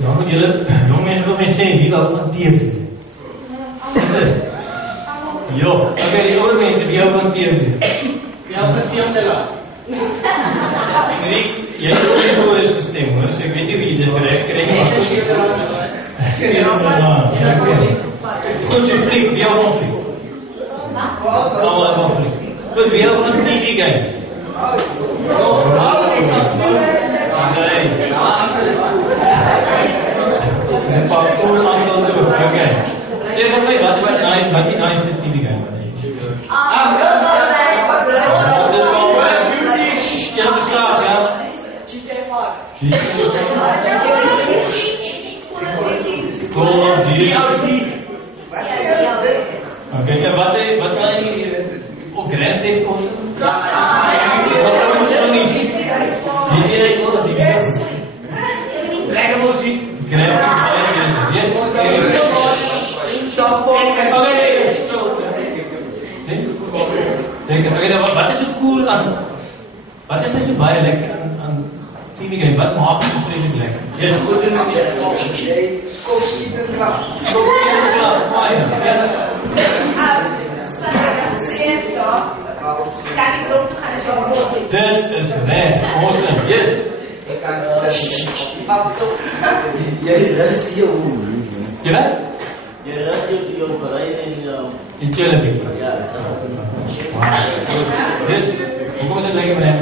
Dan moet julle jong mense wil my sê, wie hou van TV? Ja, okay, die oude mense, wie hou van TV? Wie hou van Siamdela? Jy het ook nie voor is gestem, hoor, so ek weet nie wie jy dit recht krijg, maar goed, so Fliek, wie hou van Fliek? Allemaal van Fliek. Goed, wie hou van TV games? Nee. Dis 'n paar cool aantal toe, okay. Sê vir my, wat is die nice TV game? Jy het beslaag, ja? GTA 5. Call of Duty. Okay, ja, wat sal jy ook Grand Theft Auto? Dragon Ball Z. Wat is so cool aan? Wat is net so baie lekker aan TV game? Wat maak dit so vreeslik lekker? Jy is goed in Koop ieder klas. Fine. Dit is reg. Awesome. Yes. Jy rus jou. Jy wat? Jy rus jou brein in Chile. Ja, Yes. Hoe is dit lekker met hem?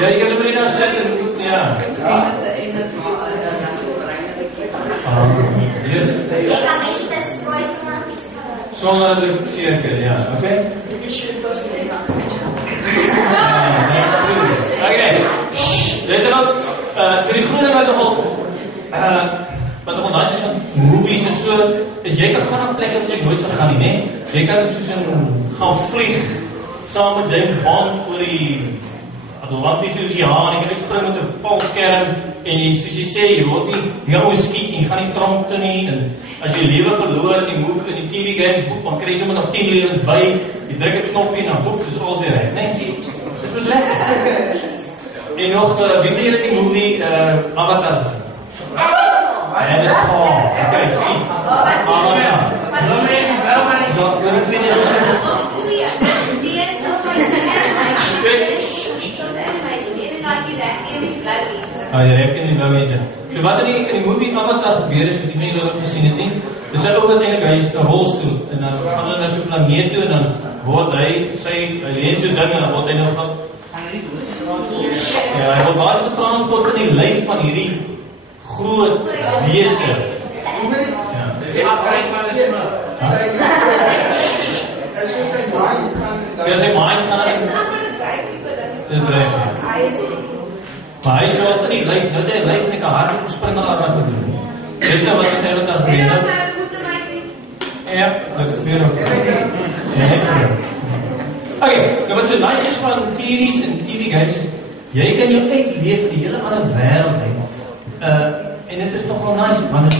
Ja, jy kan hom nou sit en ja. Yes. Sonder dat ek seker, ja. Okay? Okay. Let op, vir die groene wat nogal nice is van movies en so, is jy kan gaan op plekke wat jy nooit sal gaan nie, nee? Jy kan soos gaan vlieg saam met James Bond oor die Atlantiese Oseaan, jy kan uitspring met 'n valskerm en jy, soos jy sê, jy word nie jou skiet, jy gaan nie tronk toe nie, en as jy lewe verloor in die movie, in die TV games boek, dan kry jy sommer nog 10 lewens by, jy druk 'n knopjie en dan boek, soos al sy reg, nee, dis mos lekker. En nog, wie weet jy die movie Avatar? En het okay, skiet. Avatar. Jy rek in die blauw mense. So wat in die movie Avatar gebeur is, wat die mense wat gesien het nie, dis hy ook uiteindelijk, hy is 'n rolstoel, en dan gaan hulle na so'n planeet toe, en dan word hy leen so ding, en dan word hy nou gaan, ja, hy word baas getransport in die lyf van hierdie groot wese. Ja. Die afkryk van die smurf. Sy mind gaan uit. Dit reg. Maar hy sê altyd nie, lyf en ek hard op spring al aan gedoen. Dis nou wat ek nou dan gebeur. Ja, dit gebeur ook. Okay, nou wat so nice is van TV's en TV games is, jy kan jou uitleef in die hele ander wêreld hê. En dit is toch wel nice, want het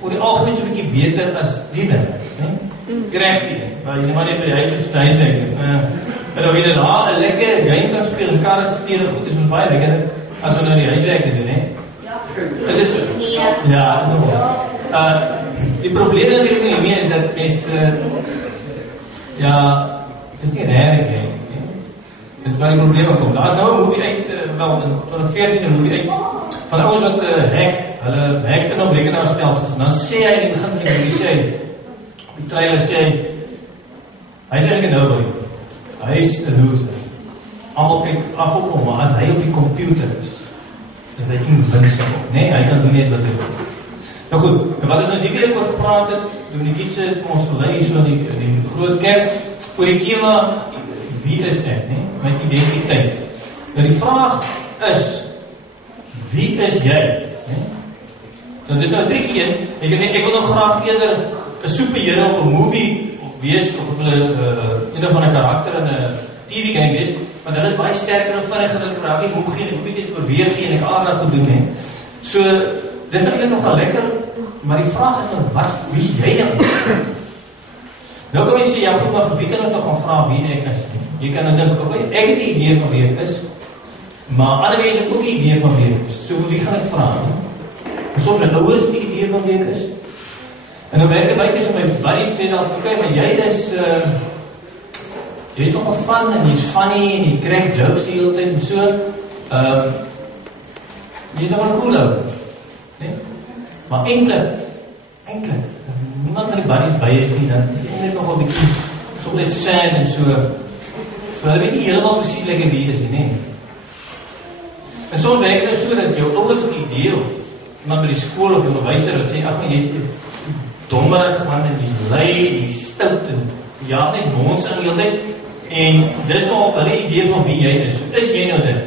voor die algemeen so'n bietjie beter as die wêreld, né? Reg nie, waar jy maar net by die huis moet thuis dink. En dan weer daar 'n lekker game kan speel en karre speel, goed, is baie lekker as ons nou die huiswerk doen, hè? Ja. Is dit so? Nee. Ja, dit is wel. Die probleem natuurlijk nie meer is dat mense ja, dit is nie reg nie. Dit is waar die probleem komt. Daar is nou 'n movie uit, wel, van 'n 14de movie uit, van ouens wat hulle hack in op rekenaarstelsels, en dan sê hy in die begin van die movie, sê hy, op die trailer sê hy is eigenlijk 'n nobody. Hy is 'n loser. Almal kyk af op hom, maar as hy op die computer is hy invincible, nee, hy kan doen net wat hy wil. Nou goed, en wat is nou die week oor gepraat het, Dominique Gietse het vir ons gelei, so die groot kerk, oor die tema, wie is ek, nee, met identiteit. Nou die vraag is, wie is jy? Nee? Nou dit is nou 3 keer, ek sê, ek wil nou graag eerder 'n superhero op 'n movie of wees, of op 'n van 'n karakter in 'n TV game wees, want hulle is baie sterker en vinniger, en ek raak nie moeg nie, en ek hoef nie te beweeg nie, en ek aanraak voldoen nie. So, dis eintlik nogal lekker, maar die vraag is nou, wie is jy dan? Nou kan jy sê, ja goed, maar wie kan ons nog gaan vra wie ek is? Jy kan nou dink, okay, ek het die idee van wie ek is, Maar ander mense het ook nie idee van wie ek is. So vir wie gaan ek vra? Soms my ouers nie idee van wie ek is. En dan werk ek bykie so my buddies sê dan, okay, maar jy is toch wel fun en jy is funny en jy krijg jokes die hele tijd en so. Jy is nog wel cool ou. Nee? Maar enkele, niemand van die buddies by is nie, dan is net nog wel bykie, soms net sad en so. So hulle weet nie helemaal precies lekker wie is, nee. En soms werk het so dat jou ouers die idee of iemand by die school of die onderwijzer wat sê, ach nee, jy is die dommerig man en die lui, die stout en ja, net ons aan die hele tijd. En dis nou al hulle idee van wie jy is. So is jy nou dit?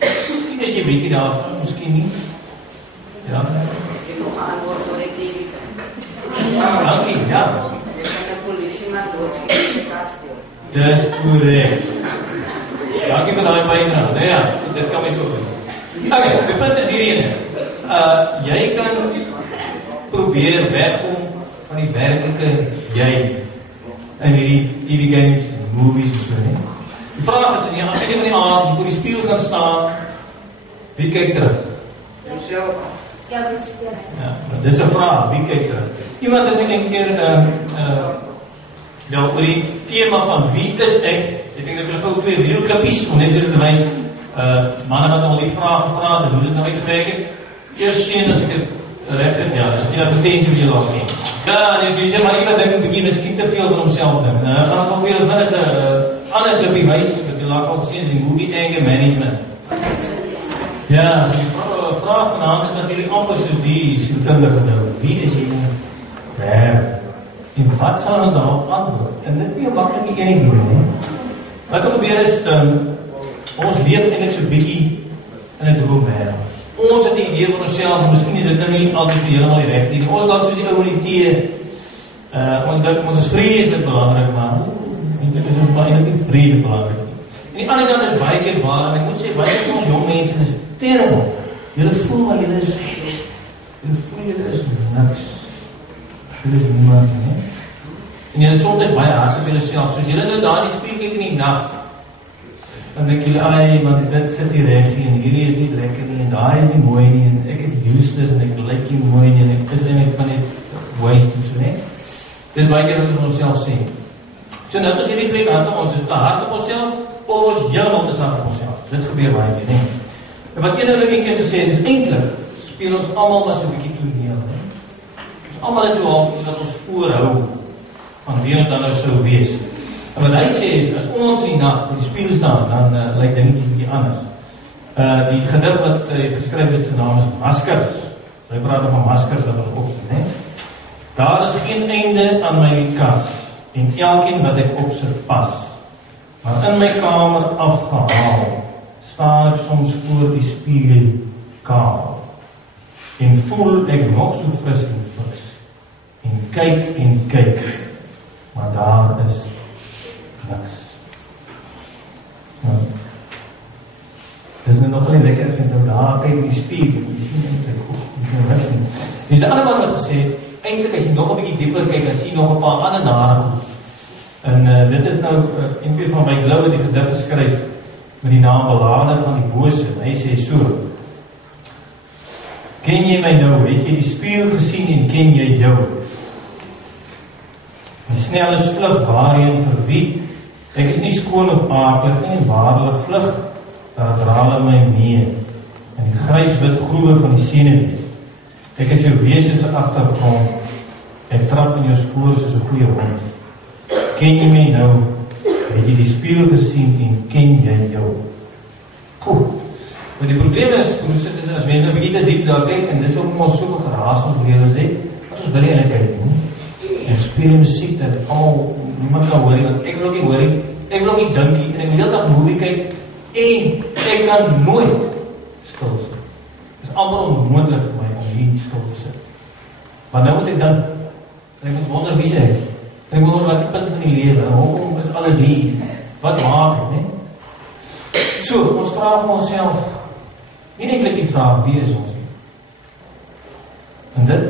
Miskien is jy bykie daarvan, miskien nie. Ja. Ek het nog antwoord voor ek die Dankie, ja. Jy kan die polisie maar doodskiet in die kasteel. Dis correct. Dankie vir die bydrae. Nou ja, dit kan my so doen. Ok, die punt is hierin. Jy kan probeer wegkom van die werklike jy in hierdie TV games, movies en so, nie? Die vraag is, aan die van die aand, as jy voor die spieel gaan staan, wie kyk terug? Jyself. Ja, Dit is 'n vraag, wie kyk terug? Iemand het een keer oor die thema van wie is ek dink dat hulle ook 2 videoclippies om net vir te wys, manne wat al die vrae gevra het, hoe dit nou uitgewerk het. Eers een, as ek het reg het, ja, dis die advertensie wat jy laat nie. Ja, dus jy sê, maar iemand dink 'n bietjie miskien te veel van homself dink. Gaan nog weer 'n vinnige ander klippie wys, wat jy laat ook sien, die movie anger management. Ja, so die vraag vanaand is natuurlijk amper soos die sielkundige nou. Wie is jy nou? En wat sal ons daarop antwoord? En dit is nie 'n maklike enigheid nie. Wat gebeur is, ons leef eintlik so bietjie in 'n droomwêreld. Ons het die idee van onsself, miskien is dit nou nie altyd vir helemaal die recht nie. Ons laat soos die ou in die tee, ons dink, ons is vreeslik belangrik, maar eintlik is ons maar eintlik nie vreeslik belangrik nie. En die ander kant is baie keer waar, en ek moet sê, baie keer van ons jong mense is terrible. Julle voel maar julle is niks. Julle is niemand, nie? En julle soms baie hard op julle self, soos julle nou daar in die speel kyk in die nacht, dan denk julle, want dit sit hier reg en hierdie is nie lekker nie, en daar is nie mooi nie, en ek is useless, en ek lyk nie mooi nie, en ek is eintlik van die waste, en so, nie? Dis baie keer wat ons onsself sê. So nou as hierdie twee kante, ons is te hard op onsself, of ons heeltemal te hard op onsself. Dit gebeur baie keer, nie? En wat een nou een keer te sê, is eintlik, speel ons allemaal maar so 'n bietjie toneel, nie? Ons allemaal het so half iets wat ons voorhou, van wie ons dan nou sou wees. En wat hy sê is, as ons in die nacht in die spieel staan, dan lyk dingetjie bietjie anders. Die gedig wat hy geskryf het, sy naam is Maskers. Hy praat van maskers wat ons opsit, né? Daar is een einde aan my kas, en elkeen wat ek opsit pas. Maar in my kamer afgehaal, staan ek soms voor die spiegel kaal. En voel ek nog so fris en fiks. En kyk, maar daar is niks. Nou, dis nou nog nie lekker as jy nou daar kyk in die spiegel, jy sien eintlik ook, jy sien niks nie. Dis die ander man wat gesê, eintlik as jy nog 'n bietjie dieper kyk, dan sien jy nog 'n paar ander nare goed. En dit is nou, een van my glo wat die gedig geskryf, met die naam Ballade van die Bose. Hy sê so: Ken jy my nou? Het jy die spieël gesien en ken jy jou? Die snelle vlug waarheen vir wie? Ek is nie skoon of aaklig nie, en waar hulle vlug, daar dra hulle my mee. In die grys-wit groewe van die senuwee. Ek is jou wese se agtergrond. Ek trap in jou spore soos 'n goeie hond. Ken jy my nou? Het jy die spieël gesien en ken jy jou? Maar die probleem is, as mense nou bietjie te diep daar kyk, en dis ook ons soveel geraas ons lewe sê, wat ons wil nie in kyk nie. En speel musiek dat al niemand kan hoor nie, want ek wil ook nie hoor nie, ek wil ook nie dink nie, en ek wil heeltyd movie kyk, en ek kan nooit stil sit. Dit is amper onmoontlik vir my om hier stil te sit. Maar nou moet ek dink, en ek moet wonder wie sê ek. En ek moet wonder wat die punt van die lewe, en hoekom is alles hier, wat maak ek, nie? So, ons vraag vir onsself, nie eintlik die vraag, wie is ons nie? En dit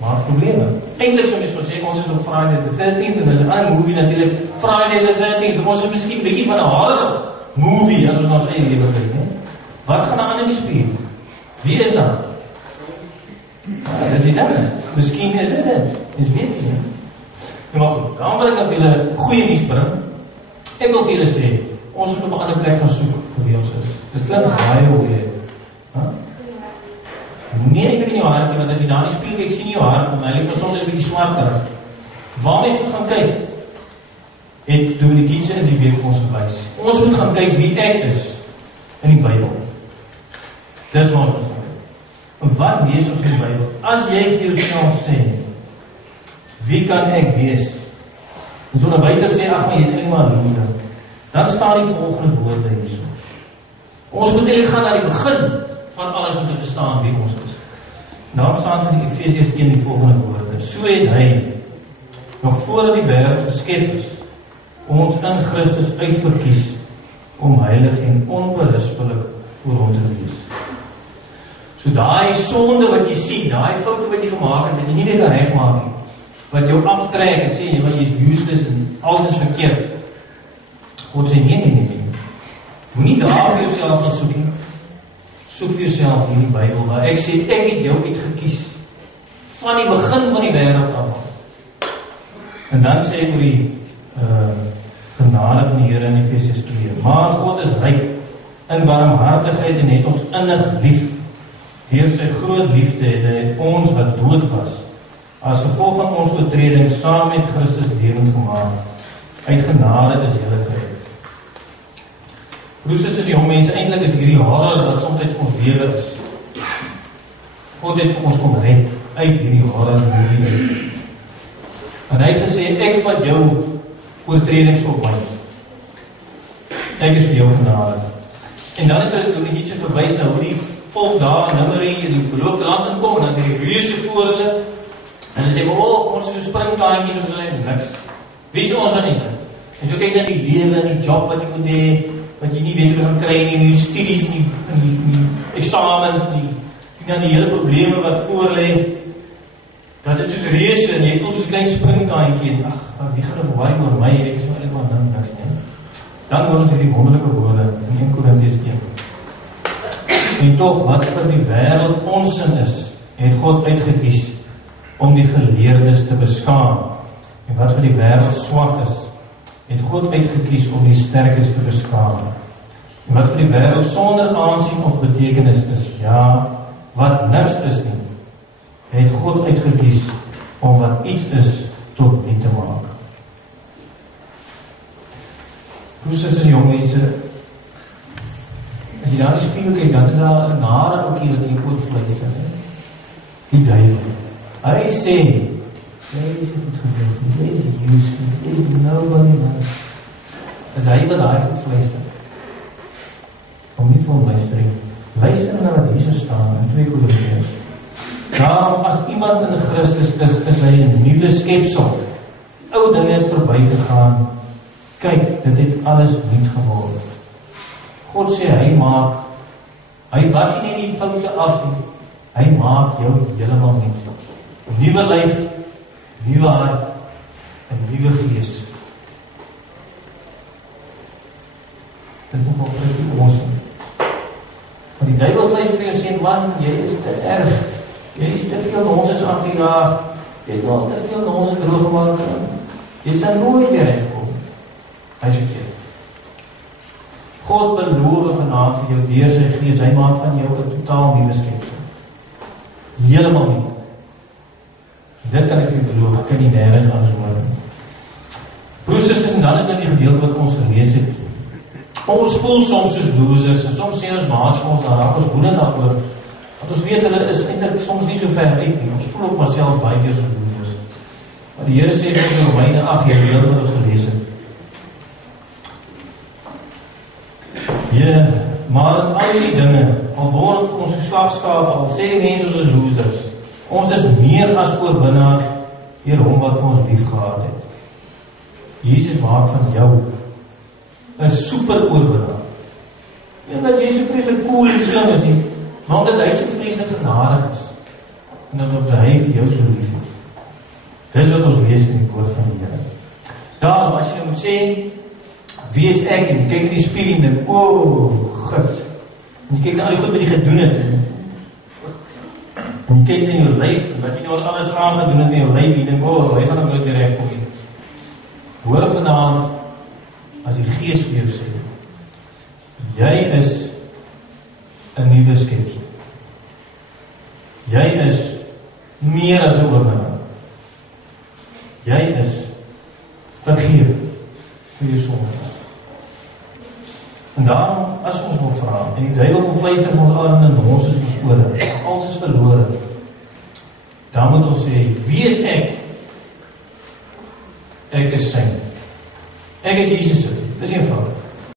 maak probleme. Eintlik so mens kan sê, ons is op Friday the 13th, en is 'n ander movie natuurlijk, Friday the 13th, ons is miskien 'n bietjie van 'n horror movie as ons eie lewe kyk, né? Wat gaan aan in die speel? Wie is dan? Dis die ding. Miskien is dit dit. Dis weet nie. Maar goed, dan wil ek dat julle goeie nuus bring. Ek wil vir julle sê, ons moet op 'n ander plek gaan soek vir wie ons is. Dit klink baie weird. Nee, ek weet nie jou hart, want as jy daar nie speel, ek sien jou hart, want hy lyk soms 'n bietjie swarter. Waar mens moet gaan kyk, het Dominic Gietse in die week vir ons gewys. Ons moet gaan kyk wie ek is in die Bybel. Dis waar ons moet gaan kyk. En wat lees ons in die Bybel? As jy vir jouself sê, wie kan ek wees? En so 'n wyser sê, ag maar, jy is eintlik maar 'n loser. Dan staan die volgende woorde hierso. Ons moet eintlik gaan na die begin van alles om te verstaan wie ons is. Daarom staan in Efesiërs 1 die volgende woorde. So het hy, nog voordat die wêreld geskep is, ons in Christus uitverkies om heilig en onberispelik voor hom te wees. So daai sonde wat jy sien, daai foute wat jy gemaak het, wat jy nie meer kan regmaak nie, wat jou aftrek en sê, jy is useless en alles is verkeerd. God sê, nee. Moenie daar vir jouself gaan soek nie. Soek vir jouself in die Bybel, waar ek sê, ek het jou uitgekies, van die begin van die wêreld af. En dan sê ek oor die genade van die Here in Efesiërs 2. Maar God is ryk in barmhartigheid en het ons innig lief. Deur sy groot liefde het hy ons wat dood was, as gevolg van ons oortreding saam met Christus lewend gemaak. Uit genade is julle gered. Broers en susters, jong mense, eintlik is hierdie horror wat soms ons lewe is. God het vir ons kom red uit hierdie horror movie. En hy het gesê, ek vat jou oortredings op my. Ek is vir jou genade. En dan het hy iets verwys na hoe die volk daar in Nimmerie in die beloofde land inkom, en dan het die reuse voor hulle, en hulle sê, ons is so springkaantjies, ons hulle niks. Wie is ons dan nie? En so kyk dan die lewe en die job wat jy moet hê, wat jy nie weet hoe jy gaan kry nie, en die studies, en die examens, die hele probleme wat voor lê. Dat is soos reuse, en jy voel soos 'n klein springkaantjie, en ag, wie gaan er bewaai oor my, ek is maar net maar niks nie. Dan hoor ons hierdie wonderlike woorde in 1 Korintiërs 1. En tog, wat vir die wêreld onsin is, het God uitgekies om die geleerdes te beskaam. En wat vir die wêreld swak is, het God uitgekies om die sterkes te beskaam. En wat vir die wêreld sonder aansien of betekenis is, ja, wat niks is nie, het God uitgekies om wat iets is tot nie te maak. Broers en jong mense, as jy daar die spiegel kyk, dan is daar 'n nare ookie wat in jou oog fluister. Die duiwel. Hy sê, jy is goed geweest, jy is useless, jy is nobody else. As hy wat hy goed fluister, om nie vir hom luister, luister na wat Jesus staan in 2 Korintiërs. Daarom, as iemand in Christus is hy 'n nuwe skepsel. Ou dinge het verby gegaan. Kyk, dit het alles nuut geword. God sê, hy was nie die foute af nie. Hy maak jou helemaal nuut. Nuwe lyf, nuwe hart, en nuwe gees. Dit is nogal pretty awesome. Maar die duivel fluister en sê, man, jy is te erg. Jy is te veel nonsens aangejaag. Jy het al te veel nonsens droog gemaak. Jy sal nooit weer uitkom. Hy is verkeerd. God beloof vanaand vir jou deur sy gees, hy maak van jou 'n totaal nuwe skepsel. Helemaal nie. Dit kan ek vir beloof, ek kan nie nergens anders hoor nie. Broers en susters, en dan is dit die gedeelte wat ons gelees het. Ons voel soms soos losers, en soms sê ons maats vir ons, daar ons boene daaroor, want ons weet hulle is eintlik soms nie so ver uit nie, ons voel ook maar self baie keer soos losers. Maar die Here sê vir Romeine 8, jy weet wat ons gelees het. Ja, maar in al die dinge, al word ons geslagskaap, al sê die mense ons is losers, ons is meer as oorwinnaars deur hom wat ons lief gehad het. Jesus maak van jou 'n super oorwinnaar. Nie omdat jy so vreeslik cool en slim is nie, maar omdat hy so vreeslik genadig is, en omdat hy vir jou so lief is. Dis wat ons lees in die woord van die Here. Daarom, as jy moet sê, wie is ek? En jy kyk in die spieël en dink, God. En jy kyk na al die goed wat jy gedoen het. En jy kyk in jou lyf, wat jy nou alles aangedoen het in jou lyf, en jy dink, hy gaan ook nooit weer reg kom nie. Hoor vanaand, as die Gees vir jou sê, jy is 'n nuwe skepsel. Jy is meer as 'n oorwinnaar. Jy is vergewe vir jou sondes. En daarom, as ons wil vra, en die duiwel kom fluister vir ons aan en ons is verskore, alles is verlore, dan moet ons sê, wie is ek? Ek is sy. Ek is Jesus